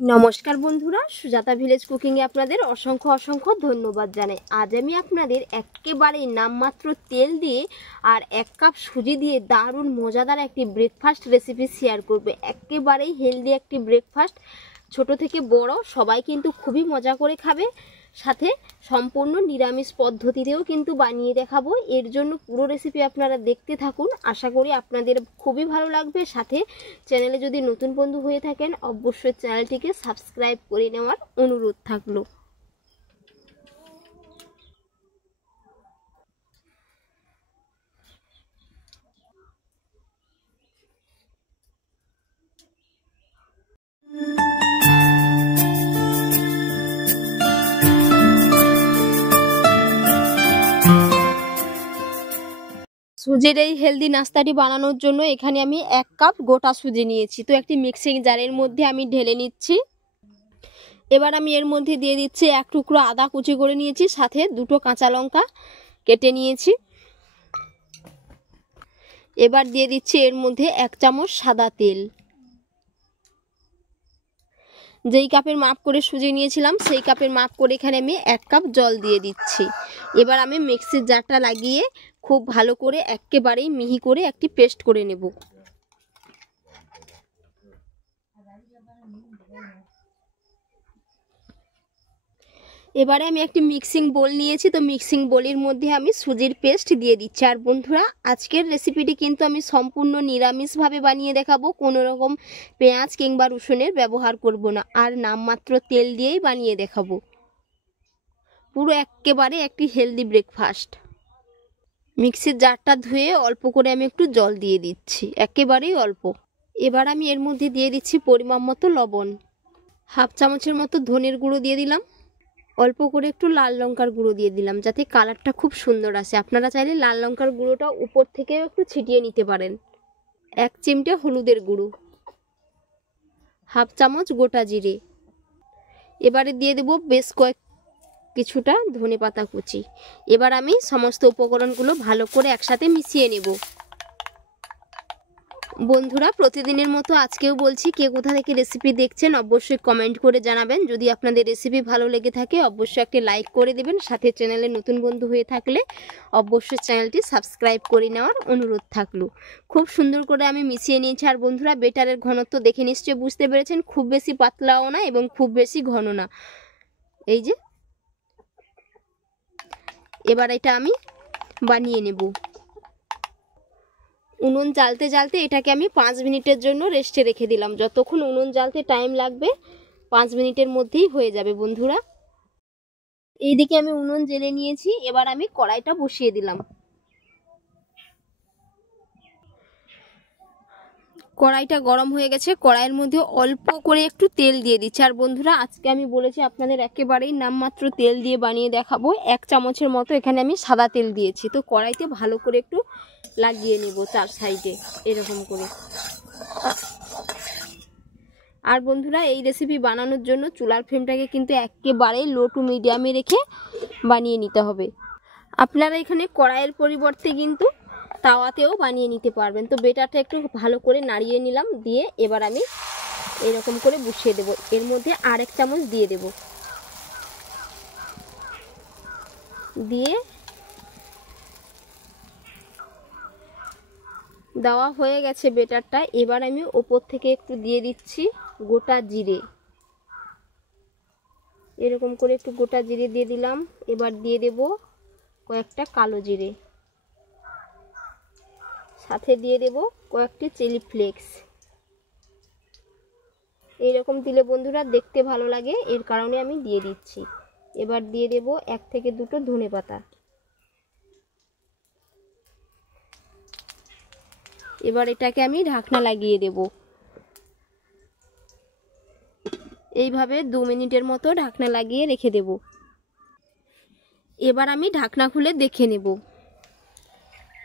নমস্কার বন্ধুরা, সুজাতা ভিলেজ কুকিংয়ে আপনাদের অসংখ্য অসংখ্য ধন্যবাদ জানাই। আজ আমি আপনাদের একেবারেই নামমাত্র তেল দিয়ে আর 1 কাপ সুজি দিয়ে দারুণ মজাদার একটি ব্রেকফাস্ট রেসিপি শেয়ার করবে। একেবারেই হেলদি একটি ব্রেকফাস্ট, ছোট থেকে বড় সবাই কিন্তু খুবই মজা করে খাবে। সাথে সম্পূর্ণ নিরামিষ পদ্ধতিতেও কিন্তু বানিয়ে দেখাবো। এর জন্য পুরো রেসিপি আপনারা দেখতে থাকুন, আশা করি আপনাদের খুবই ভালো লাগবে। সাথে চ্যানেলে যদি নতুন বন্ধু হয়ে থাকেন অবশ্যই চ্যানেলটিকে সাবস্ক্রাইব করে নেওয়ার অনুরোধ থাকলো। সুজির এই হেলদি নাস্তাটি বানানোর জন্য এখানে আমি 1 কাপ গোটা সুজি নিয়েছি। তো একটি মিক্সিং জারের মধ্যে আমি ঢেলে নিচ্ছি। এবার আমি এর মধ্যে দিয়ে দিচ্ছি 1 টুকরো আদা কুচি করে নিয়েছি, সাথে 2টো কাঁচা লঙ্কা কেটে নিয়েছি। এবার দিয়ে দিচ্ছি এর মধ্যে 1 চামচ সাদা তেল। যেই কাপের মাপ করে সুজি নিয়েছিলাম সেই কাপের মাপ করে এখানে আমি 1 কাপ জল দিয়ে দিচ্ছি। এবার আমি মিক্সির জারটা লাগিয়ে খুব ভালো করে একেবারেই মিহি করে একটি পেস্ট করে নেব। এবারে আমি একটি মিক্সিং বোল নিয়েছি, তো মিক্সিং বোলের মধ্যে আমি সুজির পেস্ট দিয়ে দিচ্ছি। আর বন্ধুরা, আজকের রেসিপিটি কিন্তু আমি সম্পূর্ণ নিরামিষভাবে বানিয়ে দেখাবো, কোনো রকম পেঁয়াজ কিংবা রসুনের ব্যবহার করব না, আর নামমাত্র তেল দিয়েই বানিয়ে দেখাবো। পুরো একেবারে একটি হেলদি ব্রেকফাস্ট। মিক্সির জারটা ধুয়ে অল্প করে আমি একটু জল দিয়ে দিচ্ছি, একেবারেই অল্প। এবার আমি এর মধ্যে দিয়ে দিচ্ছি পরিমাণ মতো লবণ, 1/2 চামচের মতো ধনের গুঁড়ো দিয়ে দিলাম, অল্প করে একটু লাল লঙ্কার গুঁড়ো দিয়ে দিলাম যাতে কালারটা খুব সুন্দর আসে। আপনারা চাইলে লাল লঙ্কার গুঁড়োটা উপর থেকেও একটু ছিটিয়ে নিতে পারেন। 1 চিমটে হলুদের গুঁড়ো, 1/2 চামচ গোটা জিরে। এবারে দিয়ে দেব বেশ কিছুটা ধনেপাতা কুচি। এবার আমি সমস্ত উপকরণগুলো ভালো করে একসাথে মিশিয়ে নেব। বন্ধুরা, প্রতিদিনের মতো আজকেও বলছি, কে কোথা থেকে রেসিপি দেখছেন অবশ্যই কমেন্ট করে জানাবেন। যদি আপনাদের রেসিপি ভালো লেগে থাকে অবশ্যই একটি লাইক করে দেবেন। সাথে চ্যানেলে নতুন বন্ধু হয়ে থাকলে অবশ্যই চ্যানেলটি সাবস্ক্রাইব করে নেওয়ার অনুরোধ থাকলো। খুব সুন্দর করে আমি মিশিয়ে নিয়েছি। আর বন্ধুরা, বেটারের ঘনত্ব দেখে নিশ্চয়ই বুঝতে পেরেছেন, খুব বেশি পাতলাও না এবং খুব বেশি ঘন না। এই যে, এবার এটা আমি বানিয়ে নেব। উনুন জ্বালতে জ্বালতে এটাকে আমি 5 মিনিটের জন্য রেস্টে রেখে দিলাম। যতক্ষণ উনুন জ্বালতে টাইম লাগবে 5 মিনিটের মধ্যেই হয়ে যাবে বন্ধুরা। এইদিকে আমি উনুন জ্বেলে নিয়েছি, এবার আমি কড়াইটা বসিয়ে দিলাম। কড়াইটা গরম হয়ে গেছে, কড়াইয়ের মধ্যে অল্প করে একটু তেল দিয়ে দিচ্ছি। আর বন্ধুরা, আজকে আমি বলেছি আপনাদের একেবারেই নামমাত্র তেল দিয়ে বানিয়ে দেখাবো। 1 চামচের মতো এখানে আমি সাদা তেল দিয়েছি। তো কড়াইতে ভালো করে একটু লাগিয়ে নেব 4 সাইডে এরকম করে। আর বন্ধুরা, এই রেসিপি বানানোর জন্য চুলার ফ্লেমটাকে কিন্তু একেবারেই লো টু মিডিয়ামে রেখে বানিয়ে নিতে হবে। আপনারা এখানে কড়াইয়ের পরিবর্তে কিন্তু তাওয়াতেও বানিয়ে নিতে পারবেন। তো বেটারটা একটু ভালো করে নাড়িয়ে নিলাম, দিয়ে এবার আমি এরকম করে বসিয়ে দেব। এর মধ্যে আর 1 চামচ দিয়ে দেব, দিয়ে দেওয়া হয়ে গেছে বেটারটা। এবার আমি ওপর থেকে একটু দিয়ে দিচ্ছি গোটা জিরে, এরকম করে একটু গোটা জিরে দিয়ে দিলাম। এবার দিয়ে দেব কয়েকটা কালো জিরে, সাথে দিয়ে দেব কয়েকটি চিলি ফ্লেক্স। এইরকম দিলে বন্ধুরা দেখতে ভালো লাগে, এর কারণে আমি দিয়ে দিচ্ছি। এবার দিয়ে দেব 1 থেকে 2টো ধনেপাতা। এবার এটাকে আমি ঢাকনা লাগিয়ে দেব। এইভাবে 2 মিনিটের মতো ঢাকনা লাগিয়ে রেখে দেব। এবার আমি ঢাকনা খুলে দেখে নেব।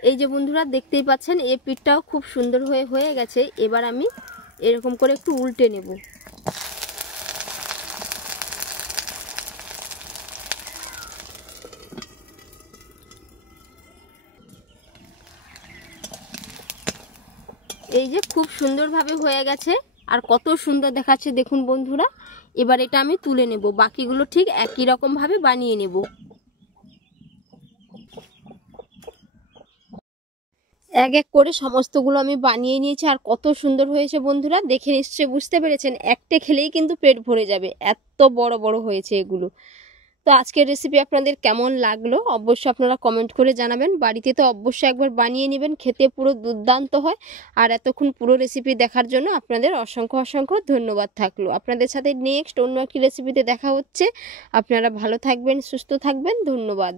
এই যে বন্ধুরা, দেখতেই পাচ্ছেন এই পিঠটাও খুব সুন্দর হয়ে গেছে। এবার আমি এরকম করে একটু উল্টে নেব। এই যে খুব সুন্দরভাবে হয়ে গেছে। আর কত সুন্দর দেখাচ্ছে দেখুন বন্ধুরা। এবার এটা আমি তুলে নেব, বাকিগুলো ঠিক একই রকমভাবে বানিয়ে নেব। এক এক করে সমস্তগুলো আমি বানিয়ে নিয়েছি, আর কত সুন্দর হয়েছে বন্ধুরা, দেখে নিশ্চয়ই বুঝতে পেরেছেন। একটা খেলেই কিন্তু পেট ভরে যাবে, এত বড় বড় হয়েছে এগুলো। তো আজকের রেসিপি আপনাদের কেমন লাগলো অবশ্যই আপনারা কমেন্ট করে জানাবেন। বাড়িতে তো অবশ্যই একবার বানিয়ে নেবেন, খেতে পুরো দুর্দান্ত হয়। আর এতক্ষণ পুরো রেসিপি দেখার জন্য আপনাদের অসংখ্য অসংখ্য ধন্যবাদ থাকলো। আপনাদের সাথে নেক্সট অন্য একটি রেসিপিতে দেখা হচ্ছে। আপনারা ভালো থাকবেন, সুস্থ থাকবেন, ধন্যবাদ।